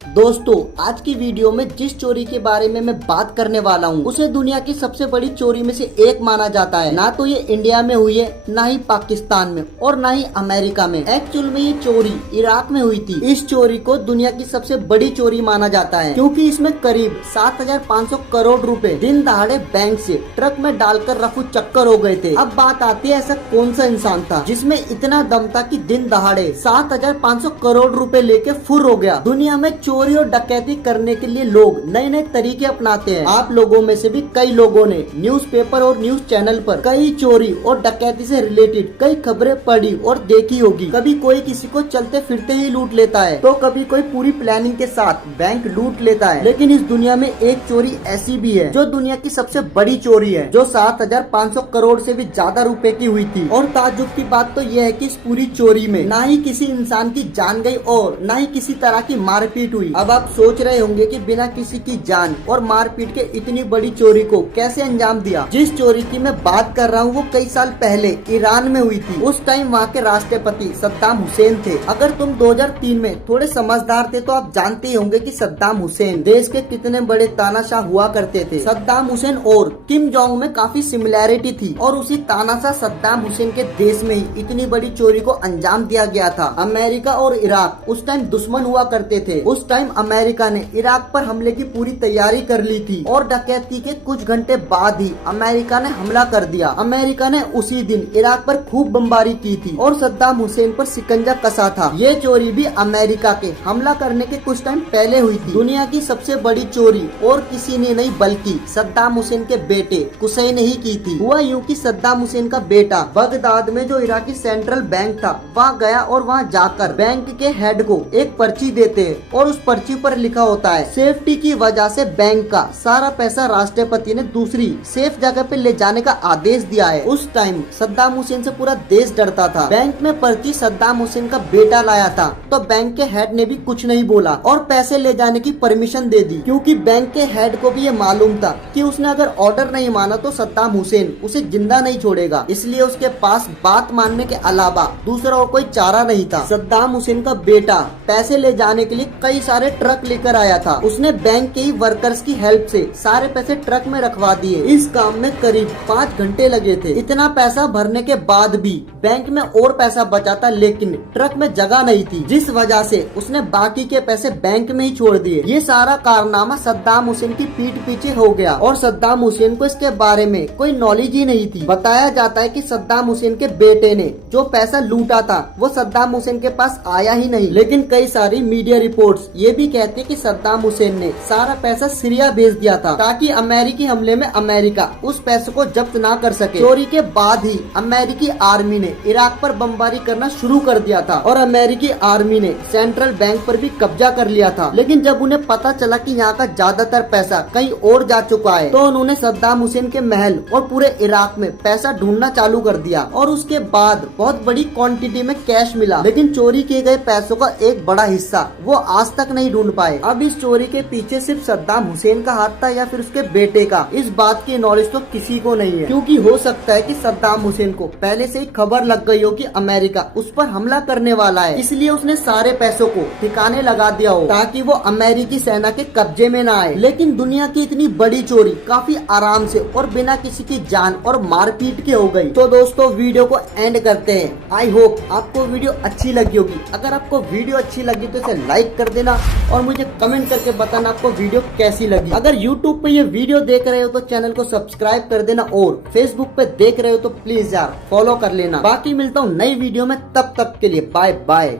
दोस्तों, आज की वीडियो में जिस चोरी के बारे में मैं बात करने वाला हूँ उसे दुनिया की सबसे बड़ी चोरी में से एक माना जाता है। ना तो ये इंडिया में हुई है, ना ही पाकिस्तान में और ना ही अमेरिका में। एक्चुअल में ये चोरी इराक में हुई थी। इस चोरी को दुनिया की सबसे बड़ी चोरी माना जाता है क्योंकि इसमें करीब 7,500 करोड़ रुपए दिन दहाड़े बैंक से ट्रक में डालकर रफू चक्कर हो गए थे। अब बात आती है, ऐसा कौन सा इंसान था जिसमें इतना दम था कि दिन दहाड़े 7,500 करोड़ रुपए लेके फुर हो गया। दुनिया में चोरी और डकैती करने के लिए लोग नए नए तरीके अपनाते हैं। आप लोगों में से भी कई लोगों ने न्यूज़पेपर और न्यूज चैनल पर कई चोरी और डकैती से रिलेटेड कई खबरें पढ़ी और देखी होगी। कभी कोई किसी को चलते फिरते ही लूट लेता है तो कभी कोई पूरी प्लानिंग के साथ बैंक लूट लेता है। लेकिन इस दुनिया में एक चोरी ऐसी भी है जो दुनिया की सबसे बड़ी चोरी है, जो 7,500 करोड़ से भी ज्यादा रुपए की हुई थी। और ताज्जुब की बात तो यह है कि इस पूरी चोरी में ना ही किसी इंसान की जान गई और ना ही किसी तरह की मारपीट हुई। अब आप सोच रहे होंगे कि बिना किसी की जान और मारपीट के इतनी बड़ी चोरी को कैसे अंजाम दिया। जिस चोरी की मैं बात कर रहा हूँ वो कई साल पहले ईरान में हुई थी। उस टाइम वहाँ के राष्ट्रपति सद्दाम हुसैन थे। अगर तुम 2003 में थोड़े समझदार थे तो आप जानते ही होंगे कि सद्दाम हुसैन देश के कितने बड़े तानाशाह हुआ करते थे। सद्दाम हुसैन और किम जोंग में काफी सिमिलैरिटी थी और उसी तानाशाह सद्दाम हुसैन के देश में ही इतनी बड़ी चोरी को अंजाम दिया गया था। अमेरिका और इराक उस टाइम दुश्मन हुआ करते थे। उस टाइम अमेरिका ने इराक पर हमले की पूरी तैयारी कर ली थी और डकैती के कुछ घंटे बाद ही अमेरिका ने हमला कर दिया। अमेरिका ने उसी दिन इराक पर खूब बमबारी की थी और सद्दाम हुसैन पर शिकंजा कसा था। ये चोरी भी अमेरिका के हमला करने के कुछ टाइम पहले हुई थी। दुनिया की सबसे बड़ी चोरी और किसी ने नहीं बल्कि सद्दाम हुसैन के बेटे कुसै ने ही की थी। हुआ यूँ कि सद्दाम हुसैन का बेटा बगदाद में जो इराकी सेंट्रल बैंक था वहाँ गया और वहाँ जाकर बैंक के हेड को एक पर्ची देते हैं और उस पर्ची पर लिखा होता है सेफ्टी की वजह से बैंक का सारा पैसा राष्ट्रपति ने दूसरी सेफ जगह पे ले जाने का आदेश दिया है। उस टाइम सद्दाम हुसैन से पूरा देश डरता था। बैंक में पर्ची सद्दाम हुसैन का बेटा लाया था तो बैंक के हेड ने भी कुछ नहीं बोला और पैसे ले जाने की परमिशन दे दी, क्योंकि बैंक के हेड को भी ये मालूम था कि उसने अगर ऑर्डर नहीं माना तो सद्दाम हुसैन उसे जिंदा नहीं छोड़ेगा। इसलिए उसके पास बात मानने के अलावा दूसरा और कोई चारा नहीं था। सद्दाम हुसैन का बेटा पैसे ले जाने के लिए कई सारे ट्रक लेकर आया था। उसने बैंक के ही वर्कर्स की हेल्प से सारे पैसे ट्रक में रखवा दिए। इस काम में करीब 5 घंटे लगे थे। इतना पैसा भरने के बाद भी बैंक में और पैसा बचा था लेकिन ट्रक में जगह नहीं थी, जिस वजह से उसने बाकी के पैसे बैंक में ही छोड़ दिए। ये सारा कारनामा सद्दाम हुसैन की पीठ पीछे हो गया और सद्दाम हुसैन को इसके बारे में कोई नॉलेज ही नहीं थी। बताया जाता है कि सद्दाम हुसैन के बेटे ने जो पैसा लूटा था वो सद्दाम हुसैन के पास आया ही नहीं। लेकिन कई सारी मीडिया रिपोर्ट्स ये भी कहते कि सद्दाम हुसैन ने सारा पैसा सीरिया भेज दिया था ताकि अमेरिकी हमले में अमेरिका उस पैसे को जब्त ना कर सके। चोरी के बाद ही अमेरिकी आर्मी ने इराक पर बमबारी करना शुरू कर दिया था और अमेरिकी आर्मी ने सेंट्रल बैंक पर भी कब्जा कर लिया था। लेकिन जब उन्हें पता चला कि यहाँ का ज्यादातर पैसा कहीं और जा चुका है तो उन्होंने सद्दाम हुसैन के महल और पूरे इराक में पैसा ढूंढना चालू कर दिया और उसके बाद बहुत बड़ी क्वांटिटी में कैश मिला। लेकिन चोरी किए गए पैसों का एक बड़ा हिस्सा वो आज तक नहीं ढूंढ पाए। अब इस चोरी के पीछे सिर्फ सद्दाम हुसैन का हाथ था या फिर उसके बेटे का, इस बात की नॉलेज तो किसी को नहीं है, क्योंकि हो सकता है कि सद्दाम हुसैन को पहले से ही खबर लग गई हो कि अमेरिका उस पर हमला करने वाला है, इसलिए उसने सारे पैसों को ठिकाने लगा दिया हो ताकि वो अमेरिकी सेना के कब्जे में न आए। लेकिन दुनिया की इतनी बड़ी चोरी काफी आराम से और बिना किसी की जान और मारपीट के हो गई। तो दोस्तों, वीडियो को एंड करते हैं। आई होप आपको वीडियो अच्छी लगी होगी। अगर आपको वीडियो अच्छी लगी तो इसे लाइक कर देना और मुझे कमेंट करके बताना आपको वीडियो कैसी लगी। अगर YouTube पे ये वीडियो देख रहे हो तो चैनल को सब्सक्राइब कर देना और Facebook पे देख रहे हो तो प्लीज यार फॉलो कर लेना। बाकी मिलता हूँ नई वीडियो में, तब तक के लिए बाय बाय।